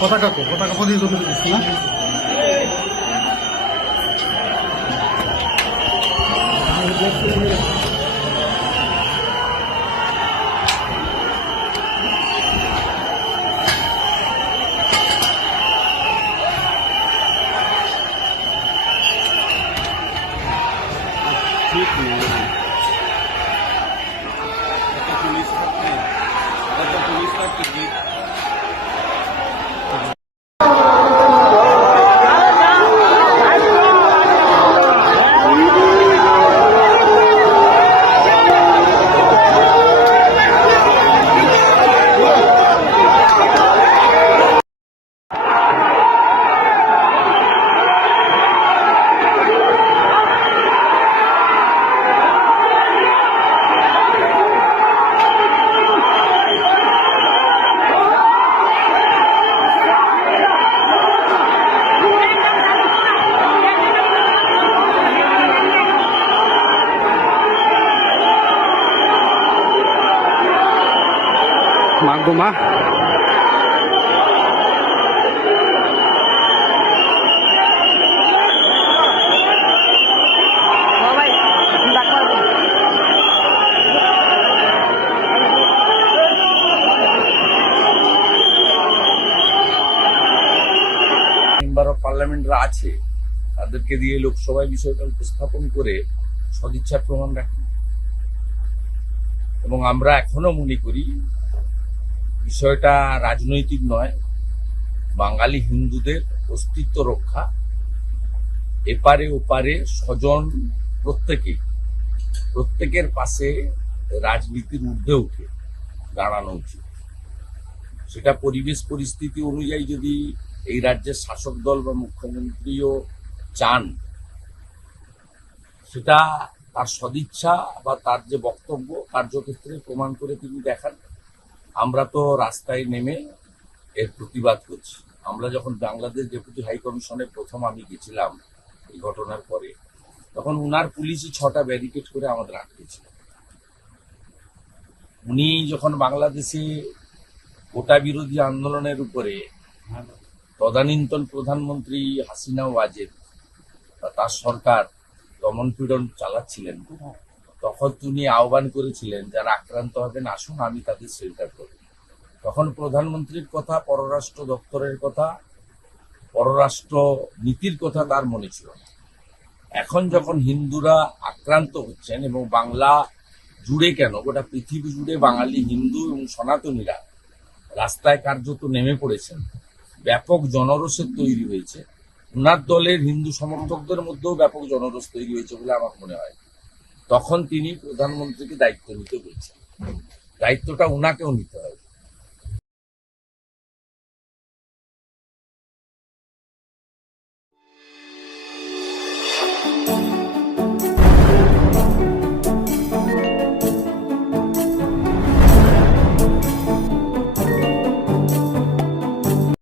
পতাকা প্রতিনিধিত্ব করতেছি না। মাগুমা মেম্বার অফ পার্লামেন্টরা আছে, তাদেরকে দিয়ে লোকসভায় বিষয়টা উপস্থাপন করে সদিচ্ছার প্রমাণ রাখেন। এবং আমরা এখনো মনে করি বিষয়টা রাজনৈতিক নয়, বাঙালি হিন্দুদের অস্তিত্ব রক্ষা, এপারে ওপারে স্বজন প্রত্যেকের পাশে রাজনীতির ঊর্ধ্বে উঠে দাঁড়ানো উচিত। সেটা পরিবেশ পরিস্থিতি অনুযায়ী যদি এই রাজ্যের শাসক দল বা মুখ্যমন্ত্রীও চান, সেটা তার সদিচ্ছা বা তার যে বক্তব্য কার্যক্ষেত্রে প্রমাণ করে তিনি দেখান। আমরা তো রাস্তায় নেমে এর প্রতিবাদ করছি। আমরা যখন বাংলাদেশ ডেপুটি হাই কমিশনে প্রথম আমি গেছিলাম এই ঘটনার পরে, তখন উনার পুলিশই 6টা ব্যারিকেড করে আমাদের আটকেছিল। উনি যখন বাংলাদেশে কোটা বিরোধী আন্দোলনের উপরে তদানীন্তন প্রধানমন্ত্রী হাসিনা ওয়াজেদ বা তার সরকার দমনপীড়ন চালাচ্ছিলেন, তখন তিনি আহ্বান করেছিলেন যারা আক্রান্ত হবেন আসুন, আমি তাদের শেল্টার করব। তখন প্রধানমন্ত্রীর কথা, পররাষ্ট্র দপ্তরের কথা, পররাষ্ট্র নীতির কথা তার মনে ছিল না। এখন যখন হিন্দুরা আক্রান্ত হচ্ছেন এবং বাংলা জুড়ে কেন গোটা পৃথিবী জুড়ে বাঙালি হিন্দু এবং সনাতনীরা রাস্তায় কার্যত নেমে পড়েছেন, ব্যাপক জনরোষের তৈরি হয়েছে, উনার দলের হিন্দু সমর্থকদের মধ্যেও ব্যাপক জনরোষ তৈরি হয়েছে বলে আমার মনে হয়, তখন তিনি প্রধানমন্ত্রীকে দায়িত্ব নিতে বলছেন। দায়িত্বটা উনাকেও নিতে হবে।